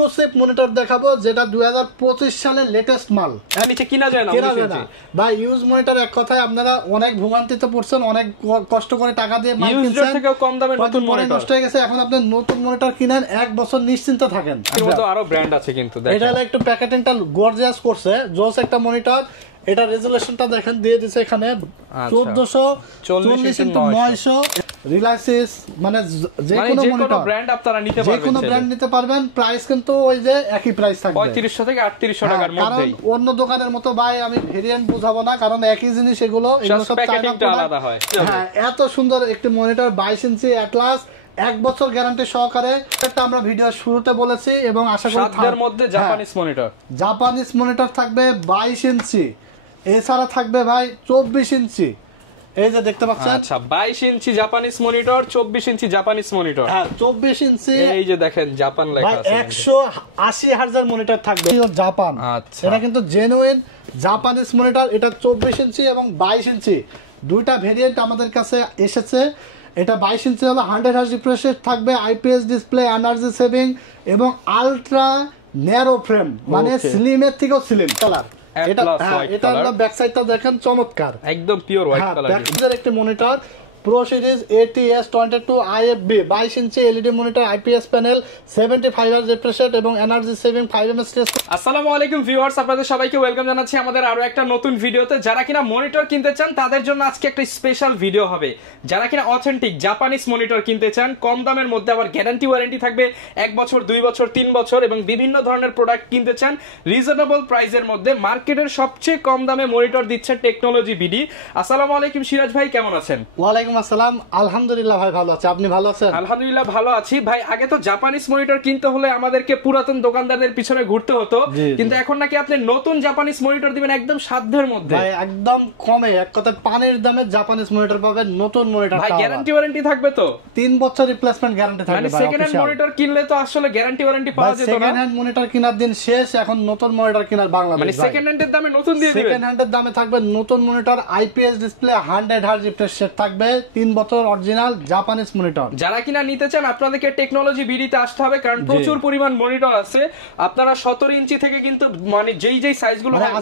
Exclusive monitor দেখাবো যেটা 2025 সালের লেটেস্ট মাল। নিচে কিনা যায় না ভাই ইউজ মনিটর এক কথায় আপনারা অনেক ভোগান্তিতে পড়ছেন, অনেক কষ্ট করে টাকা দিয়ে মাল কিনছেন, থেকেও কম দামে নতুন মনিটর নষ্ট হয়ে গেছে। এখন আপনি নতুন মনিটর কিনেন, 1 বছর নিশ্চিন্ত থাকেন। এর মধ্যে আরো ব্র্যান্ড আছে কিন্তু দেখেন, এটা হলো একটু প্যাকেটিংটা গর্জিয়াস করছে, জোস একটা মনিটর। এটা রেজোলিউশনটা দেখেন দিয়ে দিছে এখানে 1440x900 রিলায়েন্স, মানে যে কোনো মনিটর ব্র্যান্ড আপনারা নিতে পারবেন, যে কোনো ব্র্যান্ড নিতে পারবেন। প্রাইস কিন্তু ওই যে একই প্রাইস থাকবে 3500 থেকে 3800 টাকার মধ্যেই। কারণ অন্য দোকানের মতো ভাই আমি ভেরিয়েন্ট বুঝাবো না, কারণ একই জিনিস এগুলো সব প্যাকেটিংটা আলাদা হয়। হ্যাঁ, এত সুন্দর একটি মনিটর 22 ইঞ্চি অ্যাটলাস 1 বছর গ্যারান্টি সহকারে, এটা আমরা ভিডিও শুরুতে বলেছি এবং আশা করি সাধ্যের মধ্যে জাপানিজ মনিটর থাকবে 22 ইঞ্চি। এছাড়া থাকবে ভাই 24 ইঞ্চি, এই যে দেখতে পাচ্ছেন। আচ্ছা 22 ইঞ্চি জাপানিজ মনিটর, 24 ইঞ্চি জাপানিজ মনিটর। হ্যাঁ 24 ইঞ্চি, এই যে দেখেন জাপান লেখা আছে। 180 হার্টজের মনিটর থাকবে জাপান। আচ্ছা এটা কিন্তু জেনুইন জাপানিজ মনিটর। এটা 24 ইঞ্চি এবং 22 ইঞ্চি দুইটা ভেরিয়েন্ট আমাদের কাছে এসেছে। এটা 22 ইঞ্চি হলো 100 হার্জ রিফ্রেশ রেট থাকবে, আইপিএস ডিসপ্লে, এনার্জি সেভিং এবং আলট্রা ন্যারো ফ্রেম, মানে স্লিমের থেকেও স্লিম কালার। এটা এটা হলো ব্যাক সাইডটা দেখেন, চমৎকার একদম পিওর হোয়াইট কালার। ব্যাক একটি monitor pro series ATS22 IFB 22 inch LED monitor, IPS panel, 75 hertz refresh rate এবং এনার্জি সেভিং 5 mAh। আসসালামু আলাইকুম ভিউয়ার্স, আপনাদের সবাইকে ওয়েলকাম জানাচ্ছি আমাদের আরো একটা নতুন ভিডিওতে। যারা কিনা মনিটর কিনতে চান তাদের জন্য আজকে একটা স্পেশাল ভিডিও হবে। যারা কিনা অথেন্টিক জাপানিজ মনিটর কিনতে চান, কম দামের মধ্যে, আবার গ্যারান্টি ওয়ারেন্টি থাকবে 1 বছর, 2 বছর, 3 বছর, এবং বিভিন্ন ধরনের প্রোডাক্ট কিনতে চান রিজনেবল প্রাইসের মধ্যে, মার্কেটের সবচেয়ে কম দামে মনিটর দিচ্ছে টেকনোলজি বিডি। আসসালামু আলাইকুম সিরাজ ভাই, কেমন আছেন? ওয়ালাইকুম আসসালাম, আলহামদুলিল্লাহ ভাই ভালো আছি, আপনি ভালো আছেন? আলহামদুলিল্লাহ ভালো আছি ভাই। আগে তো জাপানিজ মনিটর কিনতে হলে আমাদেরকে পুরাতন দোকানদারদের পিছনে ঘুরতে হতো, কিন্তু এখন নাকি আপনি নতুন জাপানিজ মনিটর দিবেন একদম সাধ্যের মধ্যে ভাই, একদম কমে, এক কথা পানির দামে জাপানিজ মনিটর পাবেন। নতুন মনিটর ভাই গ্যারান্টি ওয়ারেন্টি থাকবে তো? 3 বছর রিপ্লেসমেন্ট গ্যারান্টি থাকবে ভাই। সেকেন্ড হ্যান্ড মনিটর কিনলে তো আসলে গ্যারান্টি ওয়ারেন্টি পাওয়া যেত না। সেকেন্ড হ্যান্ড মনিটর কেনার দিন শেষ, এখন নতুন মনিটর কেনার বাংলাদেশ। মানে সেকেন্ড হ্যান্ডের দামে নতুন দিয়ে দিবেন? সেকেন্ড হ্যান্ডের দামে থাকবে নতুন monitor, IPS display, 100 hertz refresh rate থাকবে, 3 বছর অরিজিনাল জাপানিজ মনিটর। যারা কিনা নিতে চান আপনাদেরকে টেকনোলজি বিডিতে আসতে হবে, কারণ প্রচুর পরিমাণ মনিটর আছে। আপনারা 17 ইঞ্চি থেকে কিন্তু মানে যেই সাইজগুলো হয়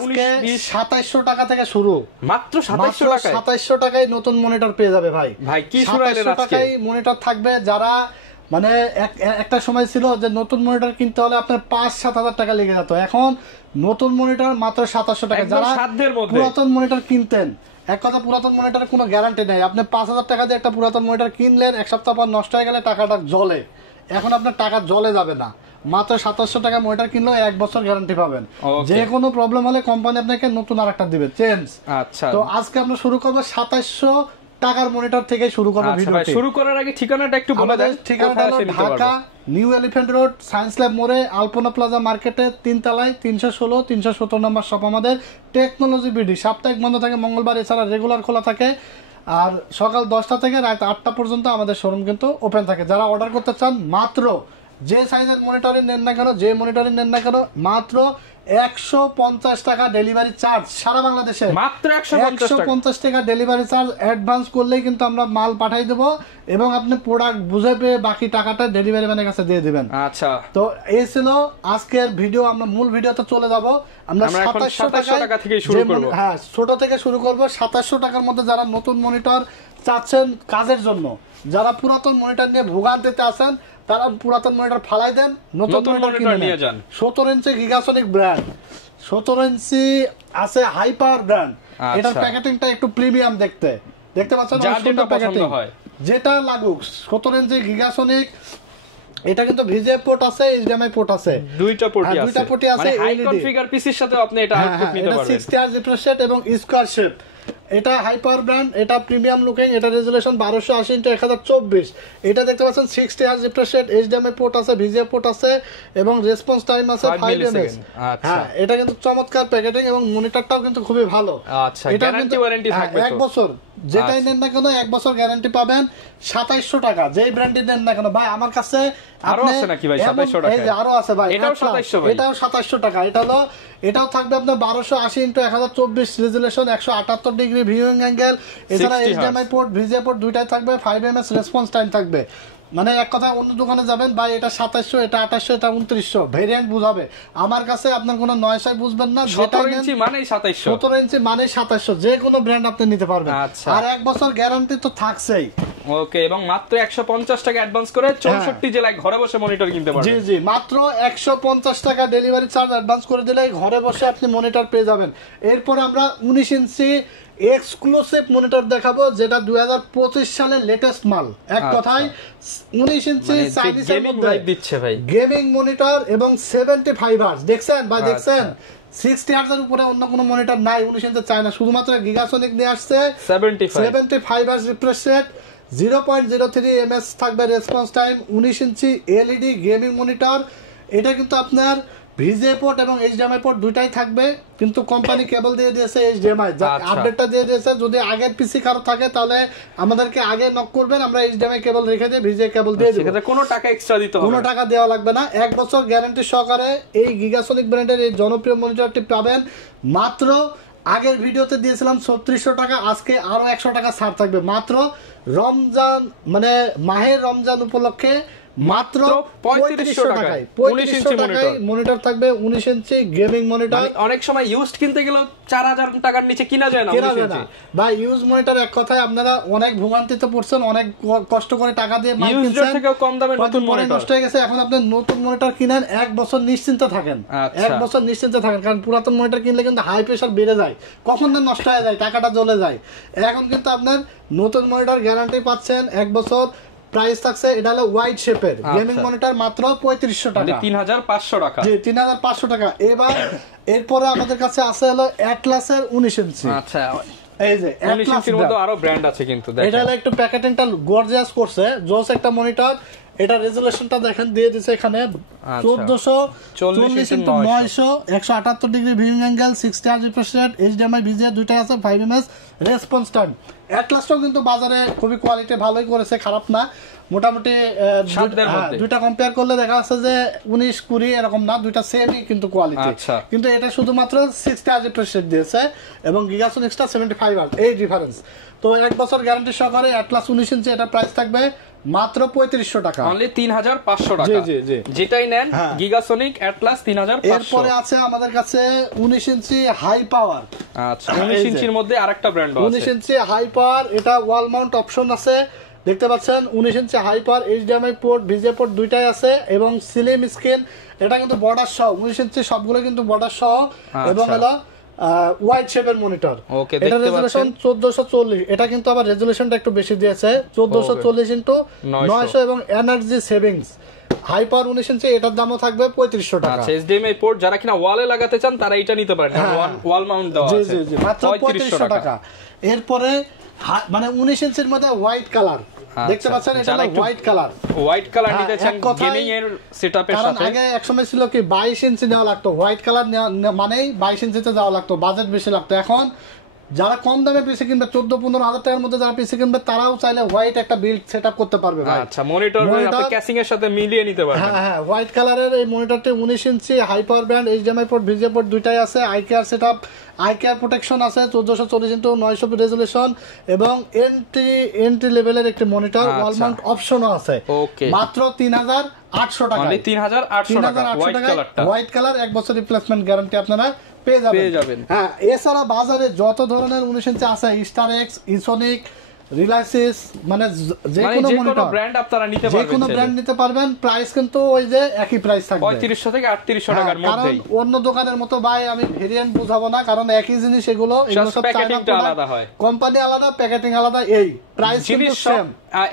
2700 টাকা থেকে শুরু, মাত্র 2700 টাকায় নতুন মনিটর পেয়ে যাবে ভাই। ভাই কি শুনাইলেন আজকে? 2700 টাকায় মনিটর থাকবে। যারা মানে একটা সময় ছিল যে নতুন মনিটর কিনতে হলে আপনার 5-7 হাজার টাকা লেগে যেত, এখন নতুন মনিটর মাত্র 2700 টাকা। যারা পুরাতন মনিটর কিনতেন, এক কথা পুরাতন মনিটরের কোনো গ্যারান্টি নেই, আপনি 5000 টাকা দিয়ে একটা পুরাতন মনিটর কিনলেন, 1 সপ্তাহ পর নষ্ট হয়ে গেলে টাকাটা জলে। এখন আপনার টাকা জলে যাবে না, মাত্র 2700 টাকা মনিটর কিনলেও 1 বছর গ্যারান্টি পাবেন। যে কোনো প্রবলেম হলে কোম্পানি আপনাকে নতুন আরেকটা দিবে, চেঞ্জ। আচ্ছা, তো আজকে আমরা শুরু করব 2700 টাকার মনিটর থেকে শুরু করব ভিডিওটি। শুরু করার আগে ঠিকানাটা একটু বলে দেন। ঠিকানাটা হলো Dhaka new elephant road, science lab মোড়ে, আলপনা প্লাজা মার্কেটে 3 তলায় 316-317 নম্বর শপ আমাদের টেকনোলজি বিডি। সাপ্তাহিক বন্ধ থাকে মঙ্গলবার, এছাড়া রেগুলার খোলা থাকে। আর সকাল 10টা থেকে রাত 8টা পর্যন্ত আমাদের শোরুম কিন্তু ওপেন থাকে। যারা অর্ডার করতে চান, মাত্র যে সাইজের মনিটরই নেন না কেন, যে মনিটরই নেন না কেন, মাত্র 150 টাকা ডেলিভারি চার্জ সারা বাংলাদেশে। মাত্র 150 টাকা ডেলিভারি চার্জ অ্যাডভান্স করলেই কিন্তু আমরা মাল পাঠাই দেব, এবং আপনি প্রোডাক্ট বুঝে পেয়ে বাকি টাকাটা ডেলিভারি ম্যানের কাছে দিয়ে দিবেন। আচ্ছা, তো এই ছিল আজকের ভিডিও। আমরা মূল ভিডিওতে চলে যাব। আমরা 2700 টাকা থেকে শুরু করব। হ্যাঁ, ছোট থেকে শুরু করব। 2700 টাকার মধ্যে যারা নতুন মনিটর চাচ্ছেন কাজের জন্য, যারা পুরাতন মনিটর নিয়ে ভোগান্তিতে আছেন, তারা পুরাতন মনিটর ফালাই দেন, নতুন মনিটর নিয়ে যান। 17 ইঞ্চি গিগাসনিক ব্র্যান্ড, 17 ইঞ্চি আছে হাই পাওয়ার ব্র্যান্ড। এটার প্যাকেটিংটা একটু প্রিমিয়াম দেখতে পাচ্ছেন, যেটা লাগুক। 17 ইঞ্চি গিগাসনিক, এটা কিন্তু ভিজিএ পোর্ট আছে, এইচডিএমআই পোর্ট আছে, দুইটা পোর্টই আছে। হাই কনফিগার পিসির সাথে আপনি এটা আউটপুট নিতে পারবেন। 60 হার্জ রিফ্রেশ রেট এবং স্কয়ার শেপ। এটা হাই পাওয়ার ব্র্যান্ড, এটা প্রিমিয়াম লুকিং, এটা রেজোলিউশন 1280x1024। এটা দেখতে পাচ্ছেন 60 hertz refresh rate, HDMI port আছে, ভিজিএ পোর্ট আছে, এবং রেসপন্স টাইম আছে 5 ms। হ্যাঁ, এটা কিন্তু চমৎকার প্যাকেজিং, এবং মনিটরটাও কিন্তু খুবই ভালো। আচ্ছা, গ্যারান্টি ওয়ারেন্টি থাকবে 1 বছর। যেটাই নেন না কেন 1 বছর গ্যারান্টি পাবেন। 2700 টাকা যেই ব্র্যান্ডই নেন না কেন ভাই, আমার কাছে আরো আছে নাকি ভাই? 2700 টাকা, এই যে আরো আছে ভাই, এটাও 2700 ভাই, এটাও 2700 টাকা। এটাও থাকবে আপনার 1280x1024 resolution, 178 degree viewing angle, এছাড়া এইচডিএমআই পোর্ট, ভিজিএ পোর্ট দুইটাই থাকবে, 5 ms রেসপন্স টাইম থাকবে। মানে এক কথা অন্য দোকানে যাবেন ভাই এটা 2700, এটা 2800, এটা 2900 ভেরিয়েন্ট বুঝাবে। আমার কাছে আপনার কোনো 900 বুঝবেন না। 17 ইঞ্চি মানেই 2700, 17 ইঞ্চি মানে 2700, যে কোনো ব্র্যান্ড আপনি নিতে পারবেন। আর 1 বছর গ্যারান্টি তো থাকছেই। ওকে, এবং মাত্র 150 টাকা অ্যাডভান্স করে 64 জেলায় ঘরে বসে মনিটর কিনতে পারবেন। জি জি, মাত্র 150 টাকা ডেলিভারি চার্জ অ্যাডভান্স করে দিলে ঘরে বসে আপনি মনিটর পেয়ে যাবেন। এরপর আমরা 19 ইঞ্চি এক্সক্লুসিভ মনিটর দেখাবো, যেটা 2025 সালের লেটেস্ট মাল। এক কথায় 19 ইঞ্চি চাইনিজের মধ্যে দিচ্ছে ভাই গেমিং মনিটর এবং 75 হার্জ। দেখছেন ভাই, দেখছেন 60 হার্জের উপরে অন্য কোনো মনিটর নাই 19 ইঞ্চি চায়না, শুধুমাত্র গিগাসনিক নিয়ে আসছে 75 হার্জ রিফ্রেশ রেট, 0.03 ms থাকবে response time, 19 inch LED gaming monitor. এটা কিন্তু আপনার ভিজিএ পোর্ট এবং এইচডিএমআই পোর্ট দুইটাই থাকবে, কিন্তু কোম্পানি কেবল দিয়ে দিয়েছে এইচডিএমআই, আপডেটটা দিয়ে দিয়েছে। যদি আগের পিসি কারো থাকে তাহলে আমাদেরকে আগে নক করবেন, আমরা এইচডিএমআই কেবল রেখে দিয়ে ভিজিএ কেবল দিয়ে দেব, কোনো টাকা এক্সট্রা দিতে হবে না, কোনো টাকা দেওয়া লাগবে না। 1 বছর গ্যারান্টি সহকারে এই গিগাসনিক ব্র্যান্ডের এই জনপ্রিয় মনিটরটি পাবেন মাত্র, আগের ভিডিওতে দিয়েছিলাম 3600 টাকা, আজকে আরো 100 টাকা ছাড় থাকবে। মাত্র রমজান মানে মাহের রমজান উপলক্ষে মাত্র 3500 টাকায় 3500 টাকায় মনিটর থাকবে 19 ইঞ্চি গেমিং মনিটর। অনেক সময় ইউজড কিনতে গেলে 4000 টাকার নিচে কিনা যায় না ভাই। ইউজ মনিটর এক কথায় আপনারা অনেক ভোগান্তিতে পড়ছেন, অনেক কষ্ট করে টাকা দিয়ে ইউজড থেকেও কম দামে নতুন মনিটর নষ্ট হয়ে গেছে। এখন আপনি নতুন মনিটর কিনেন, 1 বছর নিশ্চিন্তে থাকেন, 1 বছর নিশ্চিন্তে থাকেন, কারণ পুরাতন মনিটর কিনলে কিন্তু হাই প্রেসার বেড়ে যায়, কখন না নষ্ট হয়ে যায়, টাকাটা জ্বলে যায়। এখন কিন্তু আপনার নতুন মনিটর গ্যারান্টি পাচ্ছেন 1 বছর। প্রাইস থাকছে, এটা হলো ওয়াইড শেপের গেমিং মনিটর, মাত্র 3500 টাকা, 3500 টাকা। জি 3500 টাকা। এবার এরপরে আমাদের কাছে আছে হলো অ্যাটলাসের 19 ইঞ্চি। আচ্ছা, এই যে 19 ইঞ্চির মধ্যে আরো ব্র্যান্ড আছে কিন্তু দেখেন, এটা হলো একটু প্যাকেটিংটা গর্জিয়াস করছে, জোস একটা মনিটর। এটা রেজোলিউশনটা দেখেন দিয়ে দিয়েছে এখানে 1440x900, 178 degree viewing angle, 60 hertz refresh rate, HDMI VGA দুইটাই আছে, 5 ms রেসপন্স টাইম। অ্যাটলাসটাও কিন্তু বাজারে খুবই কোয়ালিটি ভালোই করেছে, খারাপ না মোটামুটি। দুইটা কম্পেয়ার করলে দেখা যাচ্ছে যে 19-20 এরকম না, দুইটা সেমই কিন্তু কোয়ালিটি, কিন্তু এটা শুধুমাত্র 60 হার্জ রিফ্রেশ রেট দিয়েছে এবং গিগাসনিক্সটা 75 হার্জ, এই ডিফারেন্স। তো 1 বছর গ্যারান্টি সহকারে অ্যাটলাস 19 ইঞ্চি, এটা প্রাইস থাকবে মাত্র 3500 টাকা, অনলি 3500 টাকা। জি জি, যেটাই নেন গিগাসনিক অ্যাটলাস 3500। এরপরে আছে আমাদের কাছে 19 ইঞ্চি হাই পাওয়ার। আচ্ছা, 19 ইঞ্চির মধ্যে আরেকটা ব্র্যান্ড আছে 19 ইঞ্চি হাই পাওয়ার, এটা ওয়াল মাউন্ট অপশন আছে, দেখতে পাচ্ছেন 19 inch high power, HDMI port VGA port দুইটাই আছে এবং স্লিম স্ক্রিন। এটা কিন্তু বর্ডার সহ, 19 ইঞ্চি সবগুলো কিন্তু বর্ডার সহ এবং হলো ওয়াইড শেপের মনিটর। এটা রেজোলিউশন 1440, এটা কিন্তু আবার রেজোলিউশনটা একটু বেশি দিয়েছে, 1440x900 এবং এনার্জি সেভিংস। হাই পাওয়ার 19 ইঞ্চি, এটার দামও থাকবে 3500 টাকা। আচ্ছা, এইচডিএমআই পোর্ট যারা কিনা ওয়ালে লাগাতে চান তারা এটা নিতে পারেন, ওয়াল মাউন্ট দেওয়া আছে, জি জি, মাত্র 3500 টাকা। এরপরে মানে 19 ইঞ্চির মধ্যে হোয়াইট কালার, দেখতে পাচ্ছেন এটা হোয়াইট কালার, হোয়াইট কালার নিতে চান গেমিং এর সেটআপের সাথে। আগে এক সময় ছিল কি 22 ইঞ্চি নেওয়া লাগতো, হোয়াইট কালার মানেই 22 ইঞ্চিতে যাওয়া লাগতো, বাজেট বেশি লাগতো। এখন যারা কম দামে পিসি কিনবে 14-15 হাজার টাকার মধ্যে যারা পিসি কিনবে তারাও চাইলে হোয়াইট একটা বিল্ড সেটআপ করতে পারবে ভাই। আচ্ছা, মনিটর আপনি ক্যাসিং এর সাথে মিলিয়ে নিতে পারবেন। হ্যাঁ হ্যাঁ, হোয়াইট কালারের এই মনিটরটি 19 inch high power brand, HDMI port VGA port দুইটাই আছে, eye care setup, eye care protection আছে, 1440x900 রেজোলিউশন এবং এন্ট্রি লেভেলের একটি মনিটর, ওয়াল মাউন্ট অপশনও আছে। মাত্র 3800 টাকা, 3800 টাকা হোয়াইট কালার, 1 বছর রিপ্লেসমেন্ট গ্যারান্টি আপনারা পেয়ে যাবেন। হ্যাঁ, এছাড়া বাজারে যত ধরনের 19 ইঞ্চি আছে, স্টার এক্স, ইসোনিক, রিলায়েন্স, মানে যে কোনো ব্র্যান্ড আপনারা নিতে পারবেন, যে কোনো ব্র্যান্ড নিতে পারবেন। প্রাইস কিন্তু ওই যে একই প্রাইস থাকবে, 3500 থেকে 3800 টাকার মধ্যেই। কারণ অন্য দোকানের মতো ভাই আমি ভেরিয়েন্ট বুঝাবো না, কারণ একই জিনিস, এগুলো সব প্যাকেটিংটা আলাদা হয়, কোম্পানি আলাদা, প্যাকেটিং আলাদা, এই প্রাইস কিন্তু সেম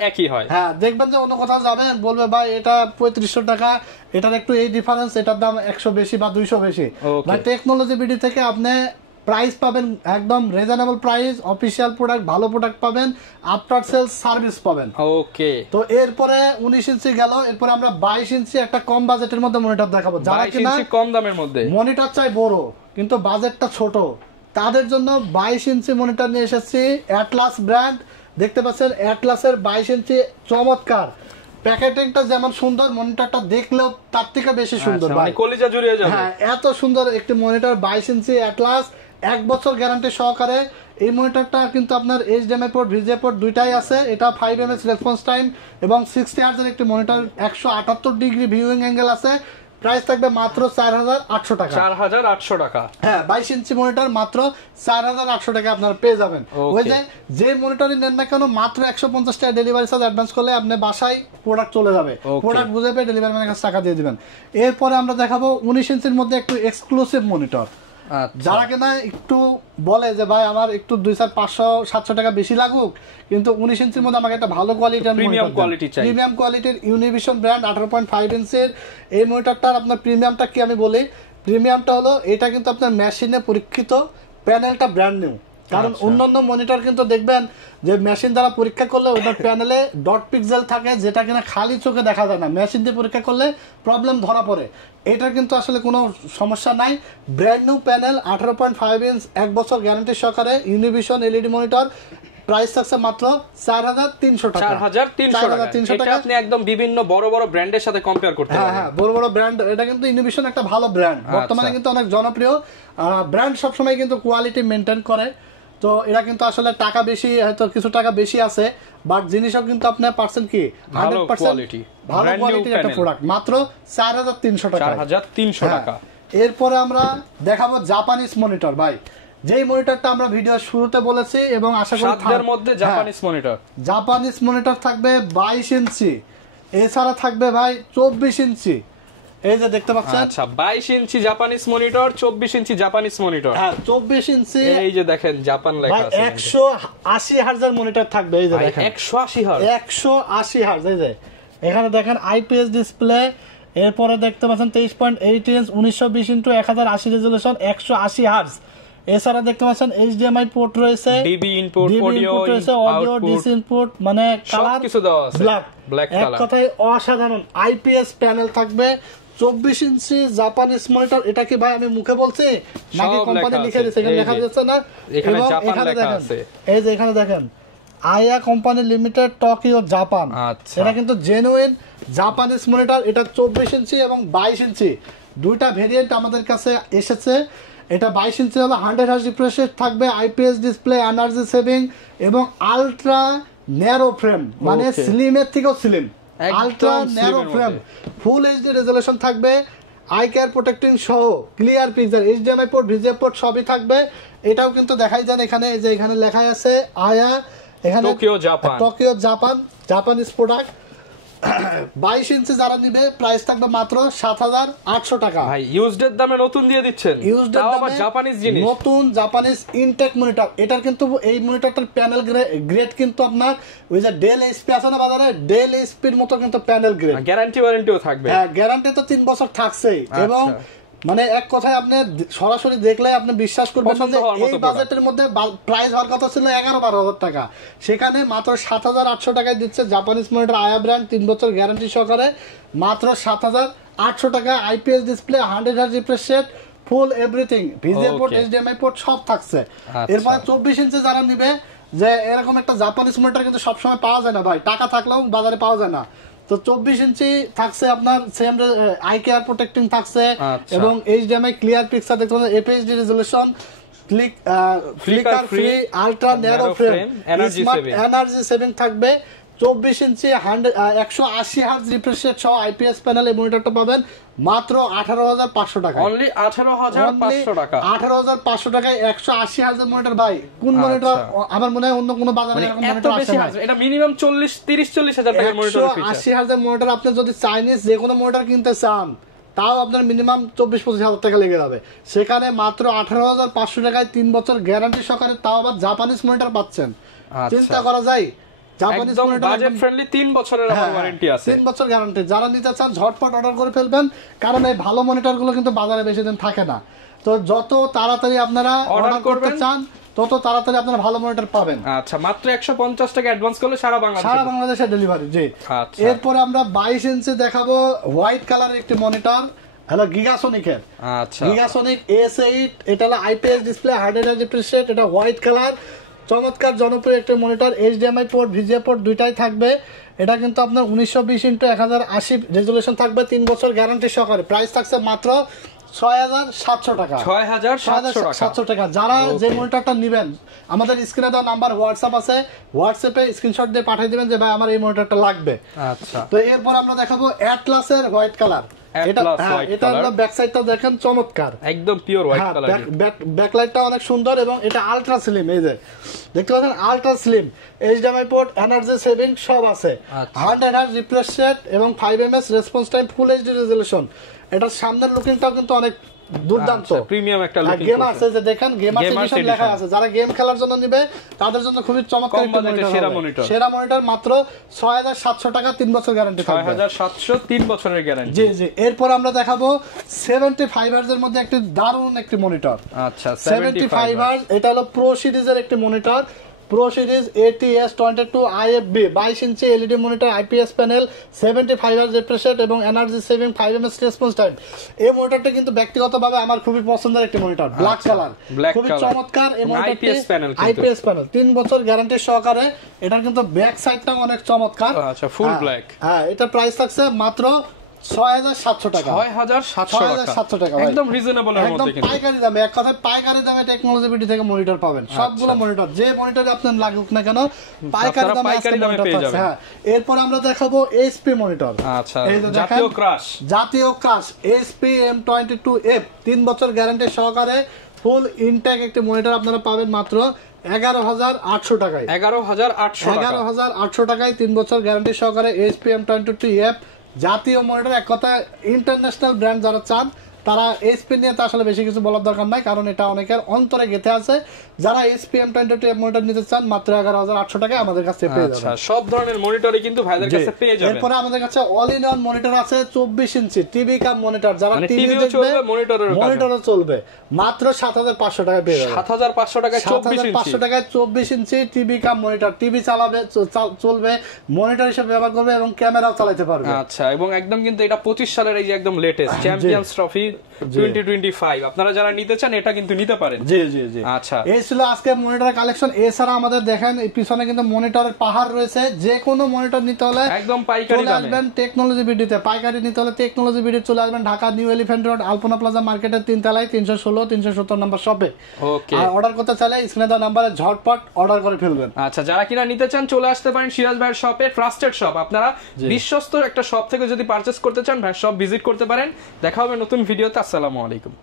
একই হয়। হ্যাঁ, দেখবেন যে অন্য কোথাও যাবেন বলবে ভাই এটা 3500 টাকা, এটার একটু এই ডিফারেন্স, এটার দাম 100 বেশি বা 200 বেশি। ভাই টেকনোলজি বিডি থেকে আপনি প্রাইস পাবেন একদম রিজনেবল প্রাইস, অফিশিয়াল প্রোডাক্ট, ভালো প্রোডাক্ট পাবেন, আফটার সেলস সার্ভিস পাবেন। ওকে, তো এরপরে 19 ইঞ্চি গেল, এরপরে আমরা 22 ইঞ্চি একটা কম বাজেটের মধ্যে মনিটর দেখাবো, যারা কিনা কম দামের মধ্যে মনিটর চাই বড় কিন্তু বাজেটটা ছোট, তাদের জন্য 22 ইঞ্চি মনিটর নিয়ে এসেছি, অ্যাটলাস ব্র্যান্ড। দেখতে পাচ্ছেন অ্যাটলাসের 22 ইঞ্চি, চমৎকার প্যাকেটিংটা যেমন সুন্দর, মনিটরটা দেখলেও তার থেকে বেশি সুন্দর ভাই, কলিজা জুড়িয়ে যাবে। হ্যাঁ, এত সুন্দর একটি মনিটর 22 ইঞ্চি অ্যাটলাস, 1 বছর গ্যারান্টি সহকারে, এই মনিটরটা কিন্তু আপনার HDMI পোর্ট VGA পোর্ট দুইটাই আছে। এটা 5 ms রেসপন্স টাইম এবং 60 Hz এর একটি মনিটর, 178 ডিগ্রি ভিউইং অ্যাঙ্গেল আছে। প্রাইস থাকবে মাত্র 4800 টাকা। 4800 টাকা। হ্যাঁ, 22 ইঞ্চি মনিটর মাত্র 4800 টাকা আপনারা পেয়ে যাবেন। ওই যে মনিটরই নেন না কেন মাত্র 150 টাকা ডেলিভারি চার্জ অ্যাডভান্স করলে আপনি বাসায় প্রোডাক্ট চলে যাবে। প্রোডাক্ট বুঝে পেয়ে ডেলিভারি ম্যানের কাছে টাকা দিয়ে দিবেন। এরপরে আমরা দেখাবো 19 ইঞ্চির মধ্যে একটু এক্সক্লুসিভ মনিটর। যারা কিনা একটু বলে যে ভাই আমার একটু 200-500-700 টাকা বেশি লাগুক, কিন্তু 19 ইঞ্চির মধ্যে আমাকে একটা ভালো কোয়ালিটির প্রিমিয়াম কোয়ালিটি চাই। প্রিমিয়াম কোয়ালিটির ইউনিভিশন ব্র্যান্ড 18.5 ইঞ্চির এই মনিটরটার আপনার প্রিমিয়ামটা কি আমি বলি। প্রিমিয়ামটা হলো এটা কিন্তু আপনার মেশিনে পরীক্ষিত, প্যানেলটা ব্র্যান্ড নিউ। কারণ অন্যান্য মনিটর কিন্তু দেখবেন যে মেশিন দ্বারা পরীক্ষা করলে ওটার প্যানেলে ডট পিক্সেল থাকে, যেটা কিনা খালি চোখে দেখা যায় না, মেশিন দিয়ে পরীক্ষা করলে প্রবলেম ধরা পড়ে। এটার কিন্তু আসলে কোনো সমস্যা নাই। ব্র্যান্ড নিউ প্যানেল 18.5 ইঞ্চ 1 বছর গ্যারান্টি সহকারে ইউনিভিশন এলইডি মনিটর। প্রাইস থাকছে মাত্র 4300 টাকা। 4300 টাকা। আপনি একদম বিভিন্ন বড় বড় ব্র্যান্ডের সাথে কম্পেয়ার করতে পারবেন। হ্যাঁ, বড় বড় ব্র্যান্ড। এটা কিন্তু ইনোভেশন একটা ভালো ব্র্যান্ড, বর্তমানে কিন্তু অনেক জনপ্রিয় ব্র্যান্ড। সবসময় কিন্তু কোয়ালিটি মেনটেন করে। তো এটা কিন্তু আসলে টাকা বেশি, হয়তো কিছু টাকা বেশি আছে, বাট জিনিসও কিন্তু আপনার পার্সেন্ট কি 100% ভালো কোয়ালিটির একটা প্রোডাক্ট। মাত্র 4300 টাকা। 4300 টাকা। এরপরে আমরা দেখাবো জাপানিজ মনিটর। ভাই, যেই মনিটরটা আমরা ভিডিও শুরুতে বলেছি এবং আশা করি সাধ্যের মধ্যে জাপানিজ মনিটর। জাপানিজ মনিটর থাকবে 22 ইঞ্চি, এছাড়া থাকবে ভাই 24 ইঞ্চি। এই যে দেখতে পাচ্ছেন, আচ্ছা 22 ইঞ্চি জাপানিজ মনিটর, 24 ইঞ্চি জাপানিজ মনিটর। হ্যাঁ, 24 ইঞ্চি। এই যে দেখেন জাপান লেখা আছে। 180 Hz এর মনিটর থাকবে। এই যে দেখেন 180 Hz। 180 Hz। এই যে এখানে দেখেন আইপিএস ডিসপ্লে। এরপরে দেখতে পাচ্ছেন 23.8 ইঞ্চ 1920x1080 রেজোলিউশন 180 Hz। এছাড়া দেখতে পাচ্ছেন HDMI পোর্ট রয়েছে, DB input, audio DC input, মানে কালার কিছু দেওয়া আছে, ব্ল্যাক কালার। এক কথায় অসাধারণ আইপিএস প্যানেল থাকবে। 24 ইঞ্চি জাপানিজ মনিটর। এটা কি ভাই আমি মুখে বলছি নাকি কোম্পানি লিখে দিয়েছে? এখানে লেখা যাচ্ছে না, এখানে জাপান লেখা আছে। এই যে এখানে দেখেন আয়া কোম্পানি লিমিটেড, টোকিও, জাপান। এটা কিন্তু জেনুইন জাপানিজ মনিটর। এটা 24 ইঞ্চি এবং 22 ইঞ্চি দুইটা ভেরিয়েন্ট আমাদের কাছে এসেছে। এটা 22 ইঞ্চি হলো 100 Hz রিফ্রেশ রেট থাকবে, আইপিএস ডিসপ্লে, এনার্জি সেভিং এবং আলট্রা ন্যারো ফ্রেম, মানে স্লিমের থেকেও slim, ultra narrow frame, full HD resolution থাকবে, আই কেয়ার প্রোটেক্টিং সহ clear picture, HDMI port, VGA port সবই থাকবে। এটাও কিন্তু দেখাই যান এখানে, এই যে এখানে লেখা আছে আয়া, এখানে টোকিও জাপান, জাপানিজ প্রোডাক্ট। 22 ইঞ্চি যারা নিবে প্রাইস থাকবে মাত্র 7800 টাকা। ভাই ইউজড এর দামে নতুন দিয়ে দিচ্ছেন, তাও আবার জাপানিজ জিনিস, নতুন জাপানিজ ইনটেক মনিটর। এটার কিন্তু এই মনিটরটার প্যানেল গ্রেড কিন্তু আপনার ওই যে ডেল এইচপি আছে না বাজারে, ডেল এইচপির মতো কিন্তু প্যানেল গ্রেড। গ্যারান্টি ওয়ারেন্টিও থাকবে। হ্যাঁ, গ্যারান্টি তো 3 বছর থাকছেই। এবং মানে এক কথায় আপনি সরাসরি দেখলে আপনি বিশ্বাস করবেন যে এই বাজেটের মধ্যে প্রাইস হওয়ার কথা ছিল 11-12 টাকা, সেখানে মাত্র 7800 টাকায় দিচ্ছে জাপানিজ মনিটর আয়া ব্র্যান্ড, 3 বছর গ্যারান্টি সহকারে মাত্র 7800 টাকা। IPS display, 100 Hz refresh rate, full everything, VGA port, HDMI port সব থাকছে। এরপরে 24 ইঞ্চি যারা নিবে, যে এরকম একটা জাপানিজ মনিটর কিন্তু সবসময় পাওয়া যায় না ভাই, টাকা থাকলেও বাজারে পাওয়া যায় না। তো 24 ইঞ্চি থাকছে আপনার সেম আই কেয়ার প্রোটেক্টিং থাকছে এবং HDMI ক্লিয়ার পিকচার দেখতে পাচ্ছেন, FHD resolution, flicker free, ultra narrow frame, energy saving থাকবে। 24 ইঞ্চি 180 Hz রিফ্রেশ রেট সহ আইপিএস প্যানেল এই মনিটরটা পাবেন মাত্র 18500 টাকা। অনলি 18500 টাকা। 18500 টাকায় 180 Hz এর মনিটর। ভাই কোন মনিটর? আমার মনে হয় অন্য কোন বাজারে এরকম মনিটর আসে না। এটা মিনিমাম 30-40 হাজার টাকার মনিটর। 180 Hz এর মনিটর আপনি যদি চাইনিজ যে কোনো মনিটর কিনতে চান, তাও আপনার মিনিমাম 24-25 হাজার টাকা লেগে যাবে। সেখানে মাত্র 18500 টাকায় 3 বছর গ্যারান্টি সহকারে, তাও আবার জাপানিজ মনিটর পাচ্ছেন। চিন্তা করা যায়, জাপানিজ মনিটর বাজেট ফ্রেন্ডলি, 3 বছরের ওয়ারেন্টি আছে, 3 বছর গ্যারান্টি। যারা নিতে চান ঝটপট অর্ডার করে ফেলবেন, কারণ এই ভালো মনিটরগুলো কিন্তু বাজারে বেশি দিন থাকে না। তো যত তাড়াতাড়ি আপনারা অর্ডার করতে চান, তত তাড়াতাড়ি আপনারা ভালো মনিটর পাবেন। আচ্ছা, মাত্র 150 টাকা অ্যাডভান্স করলে সারা বাংলাদেশে ডেলিভারি। জি। এরপরে আমরা 22 ইঞ্চি দেখাবো, হোয়াইট কালারের একটি মনিটর, হ্যালো গিগাসনিকের। আচ্ছা, গিগাসনিক S8, এটা হলো IPS display, 100 Hz refresh rate, এটা হোয়াইট কালার, চমৎকার জনপ্রিয় একটা monitor. HDMI port, VGA port দুইটাই থাকবে। এটা কিন্তু আপনার 1920x1080 রেজোলিউশন থাকবে, 3 বছর গ্যারান্টি সহকারে। প্রাইস থাকছে মাত্র 6700 টাকা। 6700 টাকা। যারা যে মনিটরটা নেবেন আমাদের স্ক্রিনে দেওয়া নাম্বার হোয়াটসঅ্যাপ আছে, হোয়াটসঅ্যাপে স্ক্রিনশট দিয়ে পাঠিয়ে দিবেন যে ভাই আমার এই মনিটরটা লাগবে। আচ্ছা, তো এরপর আমরা দেখাবো অ্যাটলাসের হোয়াইট কালার। এটা হলো ব্যাক সাইডটা দেখেন চমৎকার, একদম পিওর হোয়াইট কালার। ব্যাকলাইটটা অনেক সুন্দর এবং এটা আলট্রা স্লিম। এই যে দেখতে পাচ্ছেন ultra slim, HDMI port, energy saving সব আছে। 100 হার্জ রিফ্রেশ রেট এবং 5 ms response time, full HD resolution. এটার সামনের লুকিংটাও কিন্তু অনেক দুর্দান্ত, প্রিমিয়াম একটা লুকিং। গেমার আছে যে দেখেন গেমার এডিশন লেখা আছে, যারা গেম খেলার জন্য নেবে তাদের জন্য খুবই চমৎকার একটা মনিটর। সেরা মনিটর মাত্র 6700 টাকা, 3 বছর গ্যারান্টি থাকবে। 6700 3 বছরের গ্যারান্টি। জি জি। এরপর আমরা দেখাবো 75 হার্জ এর মধ্যে একটি দারুণ একটি মনিটর। আচ্ছা, 75 হার্জ, এটা হলো প্রো সিরিজের একটি monitor. Pro series ATS22 IFB 22 inch LED monitor, IPS panel, 75 hertz refresh rate এবং energy saving, 5 ms response time. এই মনিটরটা কিন্তু ব্যক্তিগতভাবে আমার খুবই পছন্দের একটি মনিটর, ব্ল্যাক কালার, খুবই চমৎকার। এই মনিটরটি আইপিএস প্যানেল 3 বছর গ্যারান্টি সহকারে। এটার কিন্তু ব্যাক সাইডটাও অনেক চমৎকার। আচ্ছা, ফুল ব্ল্যাক। হ্যাঁ, এটা প্রাইস থাকছে মাত্র 6700 টাকা। 6700 টাকা, একদম রিজনেবল এর মধ্যে, কিন্তু পাইকারি দামে। এক কথায় পাইকারি দামে টেকনোলজি বিডি থেকে মনিটর পাবেন। সবগুলো মনিটর, যে মনিটর আপনার লাগুক না কেন, পাইকারি দামে পেয়ে যাবেন। হ্যাঁ, এরপর আমরা দেখাবো এইচপি মনিটর। আচ্ছা, জাতীয় ক্রাশ এইচপি M22F 3 বছর গ্যারান্টি সহকারে ফুল ইনটেক একটি মনিটর আপনারা পাবেন মাত্র 11800 টাকায়। 11800 টাকায় 3 বছর গ্যারান্টি সহকারে এইচপি M22F জাতীয় মনিটর। এক কথা ইন্টারন্যাশনাল ব্র্যান্ড যারা চান তারা এইচপি নিয়ে তো আসলে বেশি কিছু বলার দরকার নাই, কারণ এটা অনেকের অন্তরে গেঁথে আছে। যারা এইচপি M22F মনিটর নিতে চান মাত্র 11800 টাকায় আমাদের কাছে পেয়ে যাবেন। আচ্ছা, সব ধরনের মনিটরই কিন্তু ভাইদের কাছে পেয়ে যাবেন। এরপর আমাদের কাছে অল ইন ওয়ান মনিটর আছে, 24 ইঞ্চি টিভি কাম মনিটর, যারা টিভি চলবে মনিটরও চলবে, মাত্র 7500 টাকায় পেয়ে যাবেন। 7500 টাকায় 7500 টাকায় 24 ইঞ্চি টিভি কাম মনিটর, টিভি চালাবে, চলবে, মনিটর হিসেবে ব্যবহার করবে এবং ক্যামেরাও চালাতে পারবে। আচ্ছা, এবং একদম কিন্তু এটা 25 সালের এই যে একদম লেটেস্ট চ্যাম্পিয়ন্স ট্রফি 2025, আপনারা যারা নিতে চান এটা কিন্তু নিতে পারেন। জি জি জি। আচ্ছা, এই ছিল আজকে মনিটরের কালেকশন। এছাড়া আমাদের দেখেন এই পিছনে কিন্তু মনিটরের পাহাড় রয়েছে। যে কোনো মনিটর নিতে হলে একদম পাইকারি দামে আসবেন টেকনোলজি বিডিতে। পাইকারি নিতে হলে টেকনোলজি বিডি চলে আসবেন, ঢাকা নিউ এলিফ্যান্ট রোড আলপনা প্লাজা মার্কেটের 3 তলায় 316 370 নম্বর শপে। ওকে, আর অর্ডার করতে চাইলে স্ক্রিনে দেওয়া নম্বরে ঝটপট অর্ডার করে ফেলবেন। আচ্ছা, যারা কিনা নিতে চান চলে আসতে পারেন সিরাজ ভাইয়ের শপে, ট্রাস্টেড শপ। আপনারা বিশ্বস্ত একটা শপ থেকে যদি পারচেজ করতে চান ভাইয়ের শপ ভিজিট করতে পারেন। দেখা হবে নতুন ভিডিওতে। আসসালামু আলাইকুম।